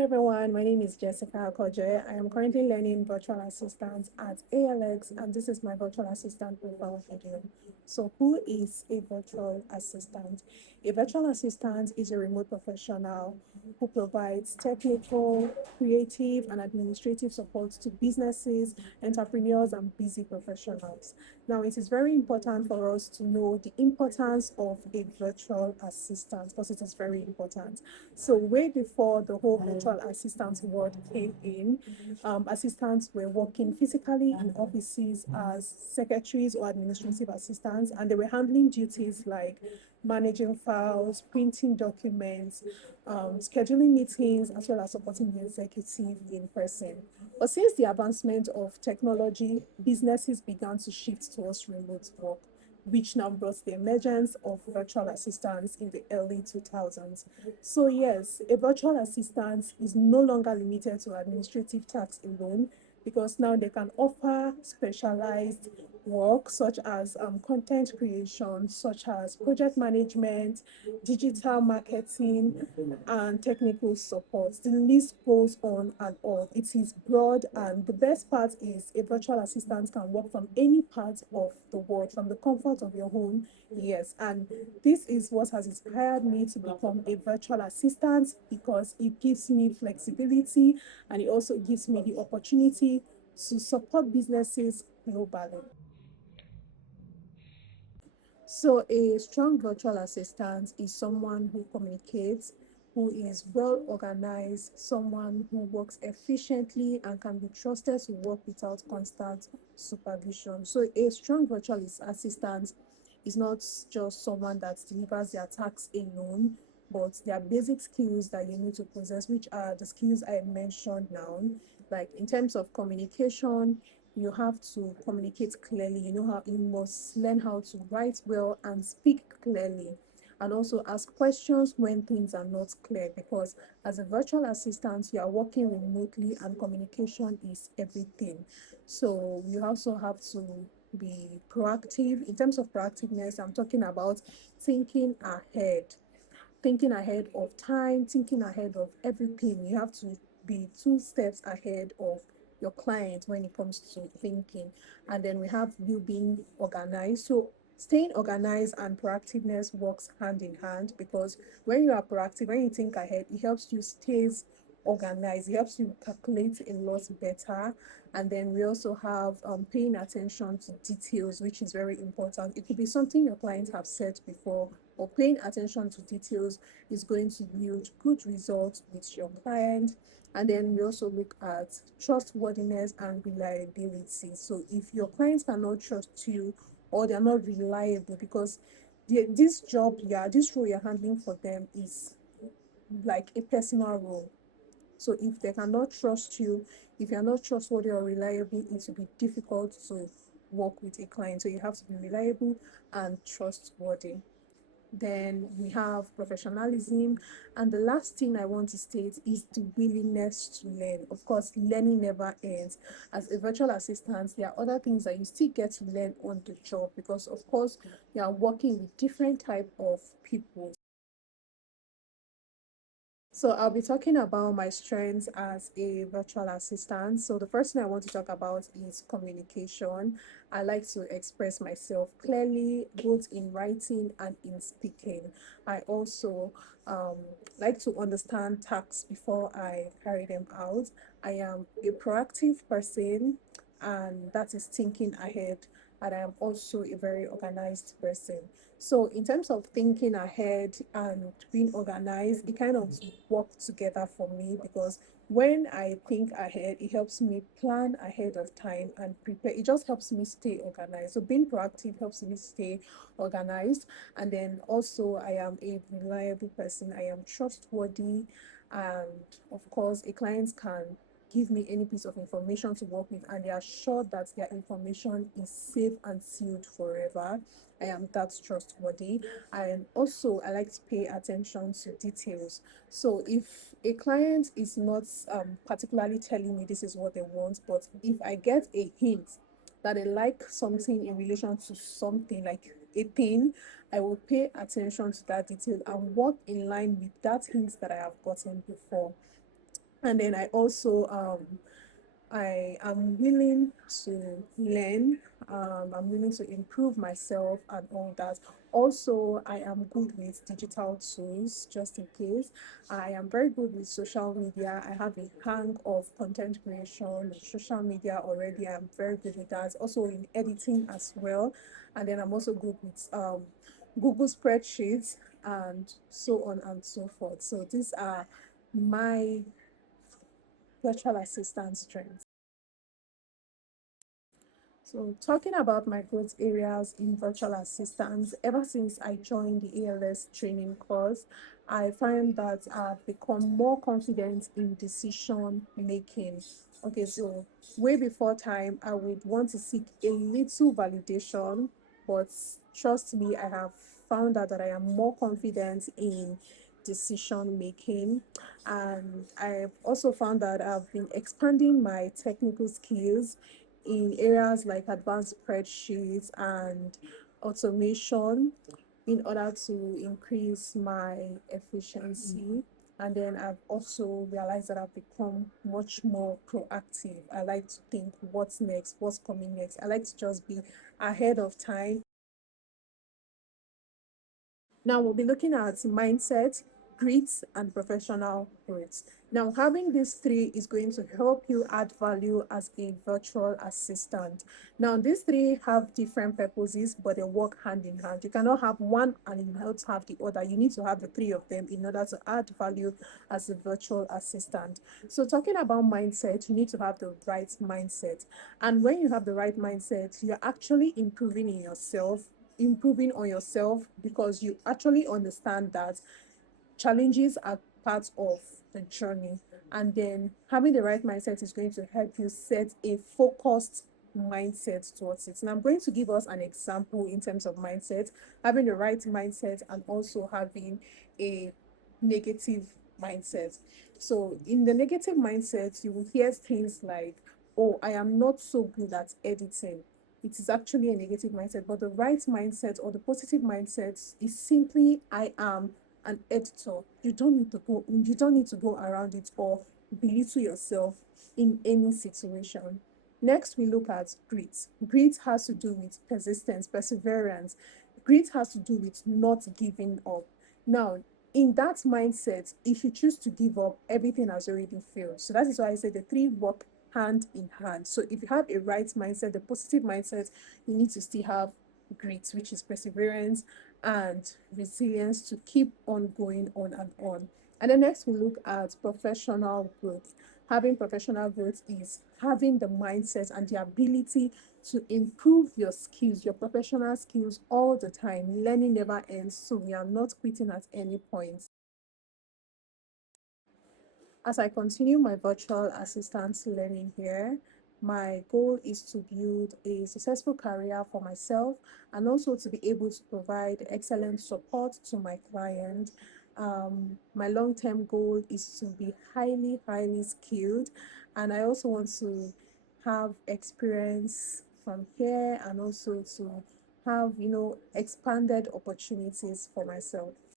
Hello everyone, my name is Jessica Akoje. I am currently learning virtual assistant at ALX and this is my virtual assistant profile video. So who is a virtual assistant? A virtual assistant is a remote professional who provides technical, creative, and administrative support to businesses, entrepreneurs, and busy professionals. Now, it is very important for us to know the importance of a virtual assistant because it is very important. So way before the whole virtual assistant world came in, assistants were working physically in offices as secretaries or administrative assistants, and they were handling duties like managing files, printing documents, scheduling meetings, as well as supporting the executive in person. But since the advancement of technology, businesses began to shift towards remote work, which now brought the emergence of virtual assistants in the early 2000s. So yes, a virtual assistant is no longer limited to administrative tasks alone because now they can offer specialized work such as content creation, such as project management, digital marketing, and technical support. The list goes on and on. It is broad, and the best part is a virtual assistant can work from any part of the world, from the comfort of your home. Yes, and this is what has inspired me to become a virtual assistant because it gives me flexibility and it also gives me the opportunity to support businesses globally. So a strong virtual assistant is someone who communicates, who is well organized, someone who works efficiently and can be trusted to work without constant supervision. So a strong virtual assistant is not just someone that delivers their tasks alone, but there are basic skills that you need to possess, which are the skills I mentioned now. Like in terms of communication, you have to communicate clearly. You know how you must learn how to write well and speak clearly, and also ask questions when things are not clear, because as a virtual assistant you are working remotely and communication is everything. So you also have to be proactive. In terms of proactiveness, I'm talking about thinking ahead, thinking ahead of time, thinking ahead of everything. You have to be two steps ahead of your client when it comes to thinking. And then we have you being organized. So staying organized and proactiveness works hand in hand, because when you are proactive, when you think ahead, it helps you stay organized, it helps you calculate a lot better. And then we also have paying attention to details, which is very important. It could be something your clients have said before, or paying attention to details is going to yield good results with your client. And then we also look at trustworthiness and reliability. So if your clients cannot trust you or they're not reliable, because this job, yeah, this role you're handling for them is like a personal role. So if they cannot trust you, if you're not trustworthy or reliable, it will be difficult to work with a client. So you have to be reliable and trustworthy. Then we have professionalism. And the last thing I want to state is the willingness to learn. Of course, learning never ends. As a virtual assistant, there are other things that you still get to learn on the job, because of course you are working with different type of people. So I'll be talking about my strengths as a virtual assistant. So the first thing I want to talk about is communication. I like to express myself clearly, both in writing and in speaking. I also um, like to understand tasks before I carry them out. I am a proactive person, and that is thinking ahead. And I am also a very organized person. So in terms of thinking ahead and being organized, it kind of worked together for me, because when I think ahead, it helps me plan ahead of time and prepare. It just helps me stay organized. So being proactive helps me stay organized. And then also I am a reliable person. I am trustworthy. And of course, a client can give me any piece of information to work with, and they are sure that their information is safe and sealed forever. I am that trustworthy. And also, I like to pay attention to details. So if a client is not particularly telling me this is what they want, but if I get a hint that they like something in relation to something like a thing, I will pay attention to that detail and work in line with that hint that I have gotten before. And then I also I am willing to learn. I'm willing to improve myself and all that. Also, I am good with digital tools, just in case. I am very good with social media. I have a hang of content creation, social media already. I'm very good with that. Also in editing as well. And then I'm also good with Google spreadsheets and so on and so forth. So these are my virtual assistant strengths. So, talking about my growth areas in virtual assistance, ever since I joined the ALS training course, I find that I've become more confident in decision making. Okay, so way before time, I would want to seek a little validation, but trust me, I have found out that I am more confident in decision making. And I've also found that I've been expanding my technical skills in areas like advanced spreadsheets and automation in order to increase my efficiency. And then I've also realized that I've become much more proactive. I like to think what's next, what's coming next. I like to just be ahead of time. Now we'll be looking at mindset, grit, and professional growth. Now, having these three is going to help you add value as a virtual assistant. Now, these three have different purposes, but they work hand in hand. You cannot have one and not have the other. You need to have the three of them in order to add value as a virtual assistant. So, talking about mindset, you need to have the right mindset. And when you have the right mindset, you're actually improving in yourself, improving on yourself, because you actually understand that challenges are part of the journey. And then having the right mindset is going to help you set a focused mindset towards it. And I'm going to give us an example in terms of mindset, having the right mindset and also having a negative mindset. So, in the negative mindset, you will hear things like, oh, I am not so good at editing. It is actually a negative mindset, but the right mindset or the positive mindset is simply, I am an editor. You don't need to go around it or belittle yourself in any situation. Next, we look at grit. Grit has to do with persistence, perseverance. Grit has to do with not giving up. Now, in that mindset, if you choose to give up, everything has already failed. So that is why I say the three work hand in hand. So if you have a right mindset, the positive mindset, you need to still have grit, which is perseverance and resilience to keep on going on and on. And then next we look at professional growth. Having professional growth is having the mindset and the ability to improve your skills, your professional skills all the time. Learning never ends, so we are not quitting at any point. As I continue my virtual assistant learning here, my goal is to build a successful career for myself and also to be able to provide excellent support to my client. My long term goal is to be highly, highly skilled, and I also want to have experience from here and also to have, expanded opportunities for myself.